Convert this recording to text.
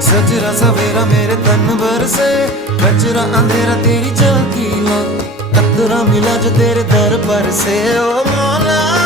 सजरा सवेरा मेरे तन भर से, कचरा अंधेरा तेरी झांकी ला, कतरा मिला जो तेरे दर पर से। ओ मौला